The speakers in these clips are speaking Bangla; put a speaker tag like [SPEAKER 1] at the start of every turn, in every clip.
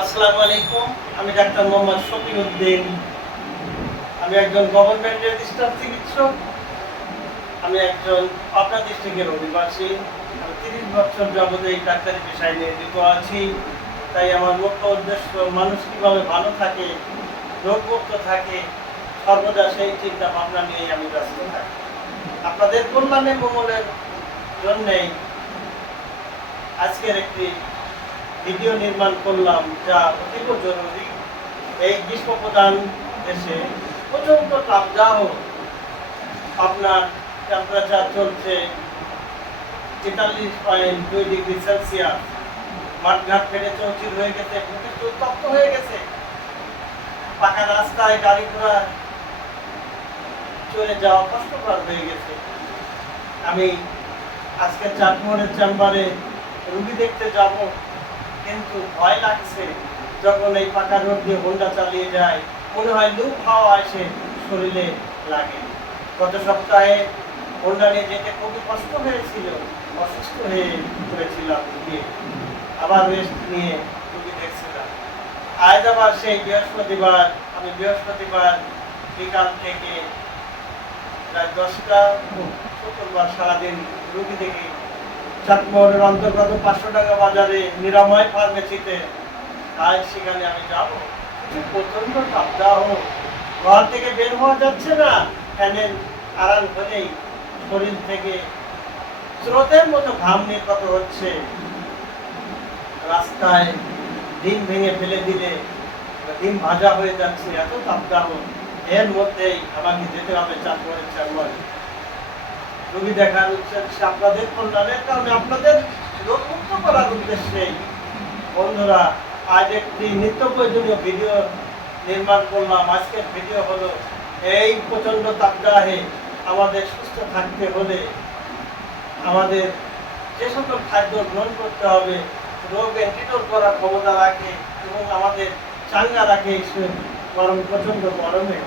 [SPEAKER 1] আসসালামু আলাইকুম। আমি ডাক্তার মোহাম্মদ শফির উদ্দিন আমি একজন গভর্নমেন্ট রেজিস্টার চিকিৎসক। আমি একজন পাবনা ডিস্ট্রিক্টের অধিবাসী আমি তিরিশ বছর যাবত এই ডাক্তারি পেশায় নিয়োজিত আছি। তাই আমার মুখ্য উদ্দেশ্য, মানুষ কীভাবে ভালো থাকে, রোগমুক্ত থাকে, সর্বদা সেই চিন্তা ভাবনা নিয়েই আমি ব্যস্ত থাকি। আপনাদের কল্যাণে, মঙ্গলের জন্যেই আজকের একটি ভিডিও নির্মাণ করলাম, যা অতীব জরুরি। এই গ্রীষ্ম প্রধান দেশে প্রচণ্ড তাপদাহ। আপনার টেম্পারেচার চলছে তেতাল্লিশ পয়েন্ট দুই ডিগ্রি সেলসিয়াস। মাঠঘাট ফেটে চৌচির হয়ে গেছে প্রকৃত উত্তপ্ত হয়ে গেছে। পাকা রাস্তায় গাড়ি ঘোড়া চলে যাওয়া কষ্টকর হয়ে গেছে। আমি আজকে চাটমোহরের চেম্বারে রুগী দেখতে যাব। কিন্তু ভয় লাগছে যখন এই পাকা রোড দিয়ে হোন্ডা চালিয়ে যায়, মনে হয় লু হাওয়া এসে শরীরে লাগে। গত সপ্তাহে হোন্ডা নিয়ে যেতে খুবই কষ্ট হয়েছিল, অসুস্থ হয়ে পড়েছিলাম গিয়ে। আবার রেস্ট নিয়ে রুগী দেখছিলাম। আজ আবার সেই বৃহস্পতিবার, আমি বৃহস্পতিবার বিকাল থেকে প্রায় দশটা শুক্রবার সারাদিন রুগী দেখি চাটমোহরের অন্তর্গত পাঁচশো টাকা বাজারে নিরাময় ফার্মেসিতে। আজ সেখানে আমি যাব। প্রচণ্ড তাপদাহ। ঘর থেকে বের হওয়া যাচ্ছে না। ফ্যানের আড়াল হলেই শরীর থেকে স্রোতের মতো ঘাম নির্গত হচ্ছে। রাস্তায় ডিম ভেঙে ফেলে দিলে ডিম ভাজা হয়ে যাচ্ছে। এত তাপদাহ। এর মধ্যেই আমাকে যেতে হবে চাটমোহরের চেম্বারে রোগী দেখার উদ্দেশ্যে আপনাদের কল্যাণের কারণে আপনাদের রোগমুক্ত করার উদ্দেশ্যে, বন্ধুরা, আজ একটি নিত্য প্রয়োজনীয় ভিডিও নির্মাণ করলাম। আজকের ভিডিও হলো এই প্রচণ্ড তাপদাহে আমাদের সুস্থ থাকতে হলে আমাদের যে সকল খাদ্য গ্রহণ করতে হবে, রোগ অ্যান্টিডোট করার ক্ষমতা রাখে এবং আমাদের চাঙ্গা রাখে গরম, প্রচণ্ড গরমে।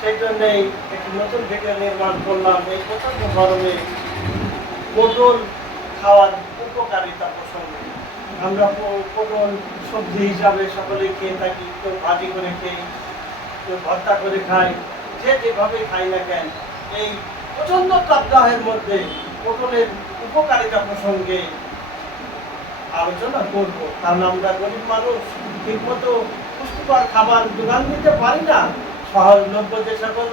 [SPEAKER 1] সেই জন্যই একটি নতুন ভিডিও নির্মাণ করলাম। এই প্রচণ্ড গরমে পটল খাওয়ার উপকারিতা প্রসঙ্গে। আমরা পটল সবজি হিসাবে সকলে খেয়ে থাকি, কেউ ভাজি করে খেয়ে, কেউ ভর্তা করে খাই যে যেভাবে খাই না কেন, এই প্রচণ্ড তাপদাহের মধ্যে পটলের উপকারিতা প্রসঙ্গে আলোচনা করব। কারণ আমরা গরিব মানুষ, ঠিকমতো পুষ্টিকর খাবার যোগান দিতে পারি না। সহজলভ্য যে সকল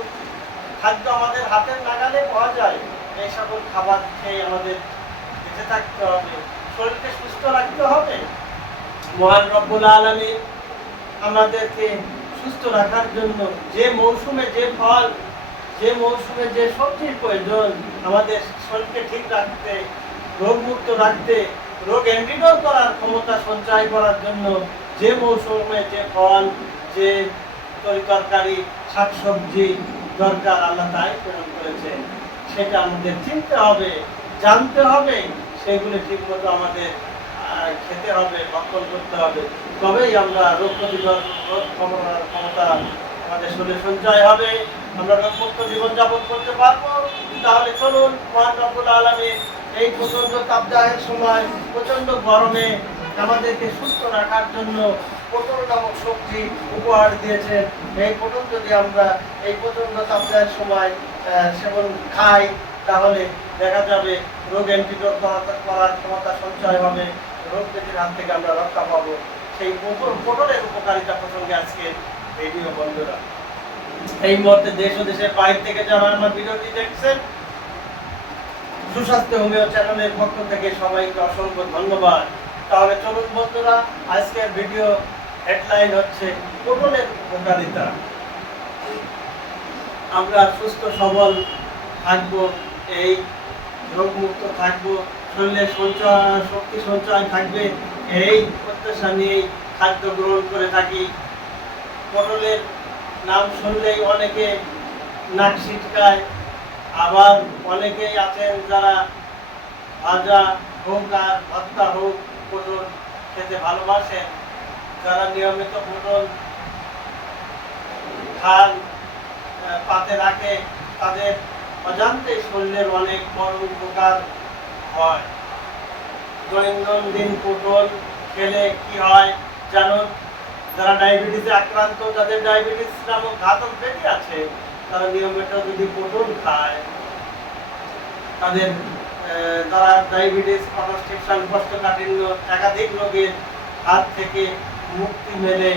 [SPEAKER 1] খাদ্য আমাদের হাতের নাগালে পাওয়া যায়, এই সকল খাবার খেয়ে আমাদের বেঁচে থাকতে হবে, শরীরকে সুস্থ রাখতে হবে। মহান রব্বুল আলমী আমাদেরকে সুস্থ রাখার জন্য যে মৌসুমে যে ফল, যে মৌসুমে যে সবজির প্রয়োজন, আমাদের শরীরকে ঠিক রাখতে, রোগমুক্ত রাখতে, রোগ অ্যান্টিডোট করার ক্ষমতা সঞ্চয় করার জন্য যে মৌসুমে যে ফল, যে তরিতরকারি শাকসবজি দরকার, আল্লাহ তাই প্রেরণ করেছেন। সেটা আমাদের চিনতে হবে, জানতে হবে, সেগুলো ঠিকমতো আমাদের খেতে হবে ভক্ষণ করতে হবে। তবেই আমরা রোগ প্রতিরোধ ক্ষমতার ক্ষমতা আমাদের শরীরে সঞ্চয় হবে। আমরা রোগমুক্ত জীবনযাপন করতে পারব। তাহলে চলুন, মহান রব্বুল এই প্রচণ্ড তাপদাহের সময়, প্রচণ্ড গরমে আমাদেরকে সুস্থ রাখার জন্য পটল নামক সবজি উপহার দিয়েছেন। এই পটল যদি আমরা এই প্রচণ্ড তাপদাহের সময় সেবন খাই, তাহলে দেখা যাবে রোগ অ্যান্টিডোট করার ক্ষমতা সঞ্চয় হবে, রোগ হাত থেকে আমরা রক্ষা পাবো। সেই পটল পটলের উপকারিতা প্রসঙ্গে আজকে ভিডিও বন্ধুরা। এই মুহূর্তে দেশ ও দেশের বাইরে থেকে যারা আমার ভিডিওটি দেখছেন, সুস্বাস্থ্য হোমিও চ্যানেলের পক্ষ থেকে সবাইকে অসংখ্য ধন্যবাদ। তাহলে চলুন বন্ধুরা, আজকের ভিডিও হেডলাইন হচ্ছে পটলের উপকারিতা আমরা সুস্থ, সবল থাকব, এই রোগমুক্ত থাকব, শরীরে সঞ্চয়, শক্তি সঞ্চয় থাকবে, এই প্রত্যাশা নিয়েই খাদ্য গ্রহণ করে থাকি। পটলের নাম শুনলেই অনেকে নাক ছিটকায়। আবার অনেকেই আছেন যারা ভাজা হোক আর ভর্তা হোক পটল খেতে ভালোবাসেন। যারা নিয়মিত পটল খান পাতে রাখে, তাদের অজান্তে শরীরের অনেক বড় উপকার হয়। দৈনন্দিন পটল খেলে কি হয় জানো? যারা ডায়াবেটিসে আক্রান্ত, যাদের ডায়াবেটিস নামক ঘাতক ব্যাধি আছে, তারা নিয়মিত যদি পটল খায়, তাদের যারা ডায়াবেটিস কনস্ট্রিকশন কোষ্ঠকাঠিন্য, একাধিক রোগের হাত থেকে মুক্তি মেলে,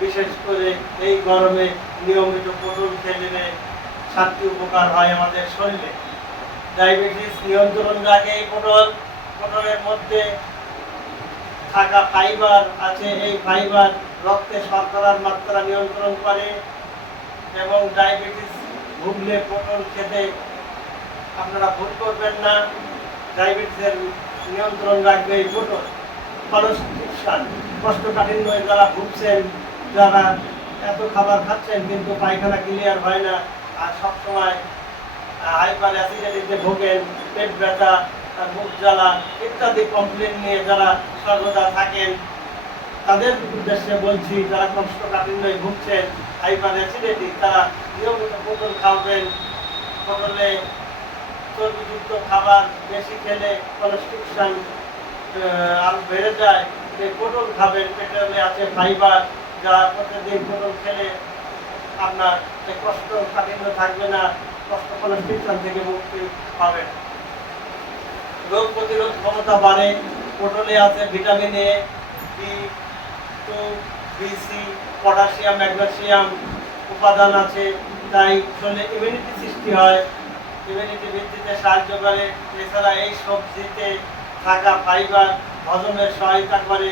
[SPEAKER 1] বিশেষ করে এই গরমে নিয়মিত পটল খেলে সাতটি উপকার হয় আমাদের শরীরে। ডায়াবেটিস নিয়ন্ত্রণ রাখে এই পটল। পটলের মধ্যে থাকা ফাইবার আছে, এই ফাইবার রক্তে শর্করার মাত্রা নিয়ন্ত্রণ করে এবং ডায়াবেটিস ভুগলে পটল খেতে আপনারা ভুল করবেন না। ডায়াবেটিসের নিয়ন্ত্রণ রাখবে এই পটল। কনস্টিপশন কোষ্ঠকাঠিন্য যারা ভুগছেন যারা এত খাবার খাচ্ছেন, কিন্তু পায়খানা ক্লিয়ার হয় না, আর সবসময় হাইপার অ্যাসিডিটিতে ভোগেন, পেট ব্যথা মুখ জ্বালা ইত্যাদি কমপ্লেন নিয়ে যারা সর্বদা থাকেন, তাদের উদ্দেশ্যে বলছি, যারা কোষ্ঠকাঠিন্যয় ভুগছেন হাইপার অ্যাসিডিটি তারা নিয়মিত পটল খাবেন পটলে চর্বিযুক্ত খাবার বেশি খেলে কনস্টিপশন আরও বেড়ে যায়। যে পটল খাবেন পেট্রোলে আছে ফাইবার যা প্রতিদিন পটল খেলে আপনার যে কষ্ট কাঠিন্য থাকবে না, কষ্ট কনস্টিপশন থেকে মুক্তি পাবেন। রোগ প্রতিরোধ ক্ষমতা বাড়ে, পটলে আছে vitamin A B two B C potassium magnesium উপাদান আছে, তাই শরীরে ইমিউনিটি সৃষ্টি হয়। ইমিউনিটি বৃদ্ধিতে সাহায্য করে। এছাড়া এই সবজিতে থাকা ফাইবার হজমের সহায়তা করে,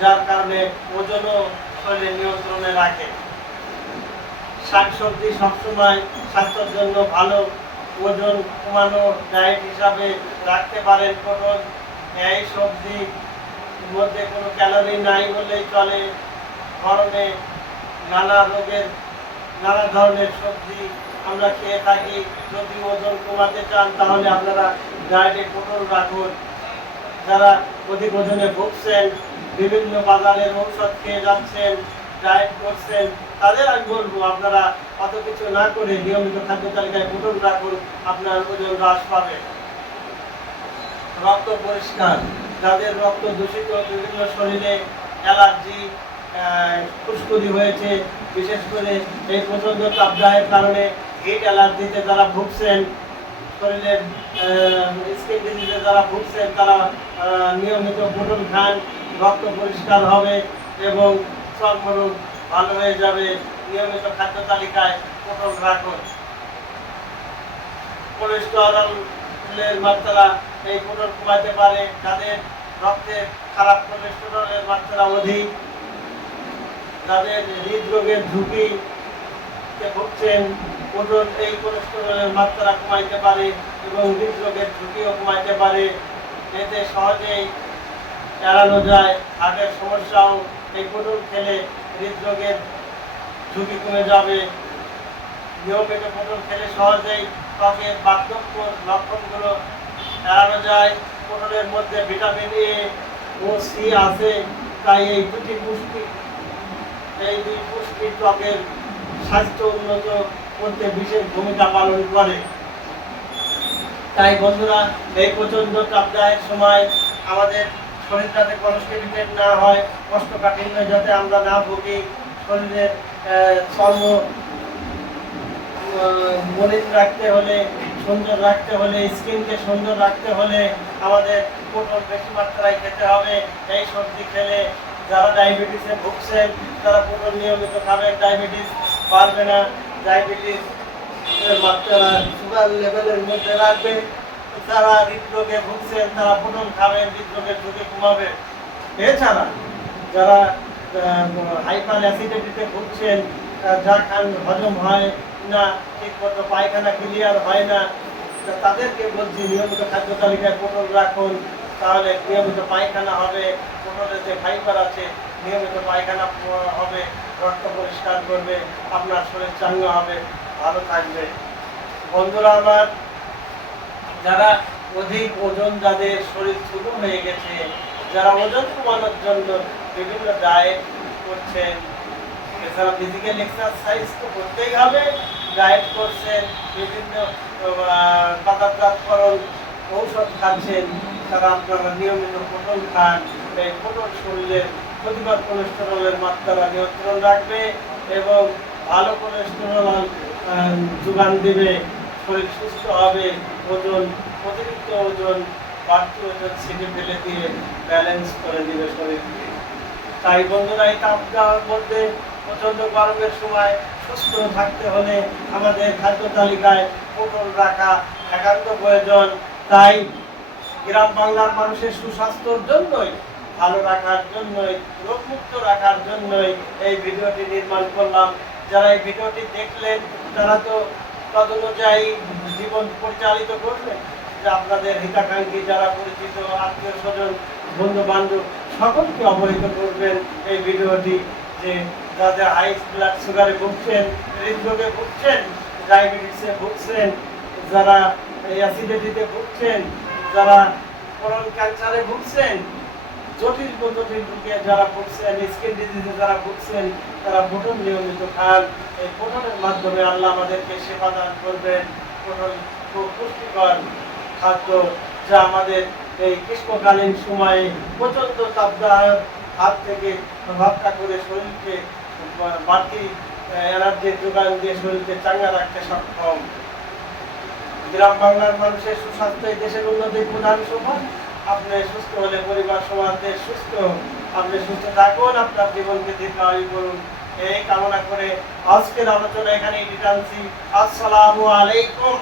[SPEAKER 1] যার কারণে ওজনও শরীরে নিয়ন্ত্রণে রাখে। শাকসবজি সবসময় স্বাস্থ্যের জন্য ভালো। ওজন কমানো ডায়েট হিসাবে রাখতে পারেন পটল এই সবজি মধ্যে কোনো ক্যালোরি নাই বললেই চলে। গরমে নানা রোগের, নানা ধরনের সবজি আমরা খেয়ে থাকি। যদি ওজন কমাতে চান তাহলে আপনারা ডায়েটে পটল রাখুন। যারা অধিক ওজনে ভুগছেন বিভিন্ন বাজারের ঔষধ খেয়ে যাচ্ছেন ডায়েট করছেন, তাদের আমি বলব, আপনারা অত কিছু না করে নিয়মিত খাদ্য তালিকায় পটল রাখুন, আপনার ওজন হ্রাস পাবে। রক্ত পরিষ্কার। যাদের রক্ত দূষিত, বিভিন্ন শরীরে অ্যালার্জি ফুসকুড়ি হয়েছে, বিশেষ করে এই প্রচণ্ড তাপদাহের কারণে হিট অ্যালার্জিতে যারা ভুগছেন শরীরের স্কিন ডিজিজে যারা ভুগছেন তারা নিয়মিত পটল খান, রক্ত পরিষ্কার হবে এবং চর্মরোগ ভালো হয়ে যাবে। নিয়মিত খাদ্য তালিকায় পটল রাখুন। কোলেস্টেরলের মাত্রা এই পটল কমাতে পারে, যাদের রক্তে খারাপ কোলেস্টেরলের মাত্রা অধিক, যাদের হৃদরোগের ঝুঁকি তে ভুগছেন ওজন এই কোলেস্টেরলের মাত্রা কমাইতে পারে এবং হৃদরোগের ঝুঁকিও কমাইতে পারে। এতে সহজেই এড়ানো যায়। হার্টের সমস্যাও এই পটল খেলে হৃদরোগের ঝুঁকি কমে যাবে। নিয়মিত পটল খেলে সহজেই ত্বকের বার্ধক্য লক্ষণগুলো এড়ানো যায়। পটলের মধ্যে ভিটামিন এ ও সি আছে, তাই এই দুটি পুষ্টি এই দুই পুষ্টি ত্বকের স্বাস্থ্য উন্নত করতে বিশেষ ভূমিকা পালন করে। তাই বন্ধুরা, এই প্রচণ্ড তাপদাহের সময় আমাদের শরীর যাতে কনস্টিপেটেড না হয়, কষ্টকাঠিন্য যাতে আমরা না ভুগি, শরীরের চর্ম মলিন রাখতে হলে, সুন্দর রাখতে হলে, স্কিনকে সুন্দর রাখতে হলে আমাদের পটল বেশি মাত্রায় খেতে হবে। এই সবজি খেলে যারা ডায়াবেটিসে ভুগছেন, তারা পটল নিয়মিত খাবেন, ডায়াবেটিস বাড়বে না। ডায়াবেটিস মাত্রা সুগার লেভেলের মধ্যে রাখবে যারা হৃদরোগে ভুগছেন তারা পটল খাবেন হৃদরোগের ঝুঁকি কমাবে এছাড়া যারা হাইপার অ্যাসিডিটিতে ভুগছেন যা খান হজম হয় না ঠিক মতো পায়খানা ক্লিয়ার হয় না তাদেরকে বলছি, নিয়মিত খাদ্য তালিকায় পটল রাখুন, তাহলে নিয়মিত পায়খানা হবে, পটলের যে ফাইবার আছে, নিয়মিত পায়খানা হবে। রক্ত পরিষ্কার করবে, আপনার শরীর চাঙ্গা হবে, ভালো থাকবে। বন্ধুরা, আমার যারা অধিক ওজন যাদের শরীর ছোট হয়ে গেছে, যারা ওজন কমানোর জন্য বিভিন্ন ডায়েট করছেন, এছাড়া ফিজিক্যাল এক্সারসাইজ তো করতেই হবে ডায়েট করছেন, বিভিন্ন বাজারজাতকরণ ঔষধ খাচ্ছেন, তারা আপনারা নিয়মিত পটল খান, এই পটল শরীরের ক্ষতিকর কোলেস্টেরলের মাত্রা নিয়ন্ত্রণ রাখবে এবং ভালো কোলেস্টেরল যোগান দেবে, শরীর সুস্থ হবে, ওজন, অতিরিক্ত ওজন বাড়তি ওজন ছেড়ে ফেলে দিয়ে ব্যালেন্স করে দিবে শরীরকে। তাই বন্ধুরা, এই তাপদার মধ্যে প্রচণ্ড গরমের সময় সুস্থ থাকতে হলে আমাদের খাদ্য তালিকায় পটল রাখা একান্ত প্রয়োজন। তাই গ্রাম বাংলার মানুষের সুস্বাস্থ্যর জন্যই ভালো রাখার জন্যই, রোগমুক্ত রাখার জন্যই এই ভিডিওটি নির্মাণ করলাম। যারা এই ভিডিওটি দেখলেন, তারা তো তদনুযায়ী জীবন পরিচালিত করবেন যে আপনাদের হিতাকাঙ্ক্ষী যারা পরিচিত, আত্মীয় স্বজন, বন্ধু বান্ধব, সকলকে অবহিত করবেন এই ভিডিওটি যে যাদের হাই ব্লাড সুগারে ভুগছেন, হৃদরোগে ভুগছেন ডায়াবেটিসে ভুগছেন, যারা অ্যাসিডিটিতে ভুগছেন, যারা করন ক্যান্সারে ভুগছেন জটিল জটিল রোগে যারা ভুগছেন স্কিন ডিজিজে যারা ভুগছেন, তারা পটল নিয়মিত খান। এই পটলের মাধ্যমে আল্লাহ আমাদেরকে সেবা দান করবেন। খুব পুষ্টিকর খাদ্য যা আমাদের এই গ্রীষ্মকালীন সময়ে প্রচণ্ড তাপদাহের হাত থেকে রক্ষা করে শরীরকে বাড়তি এনার্জির যোগান দিয়ে শরীরকে চাঙ্গা রাখতে সক্ষম। গ্রাম বাংলার মানুষের সুস্বাস্থ্য দেশের উন্নতির প্রধান সোপান আপনি সুস্থ হলে পরিবার সমাজ দেশ সুস্থ, আপনি সুস্থ থাকুন, আপনার জীবনকে দীর্ঘায়ু করুন। এই কামনা করে আজকের আলোচনা এখানে আসসালামু আলাইকুম।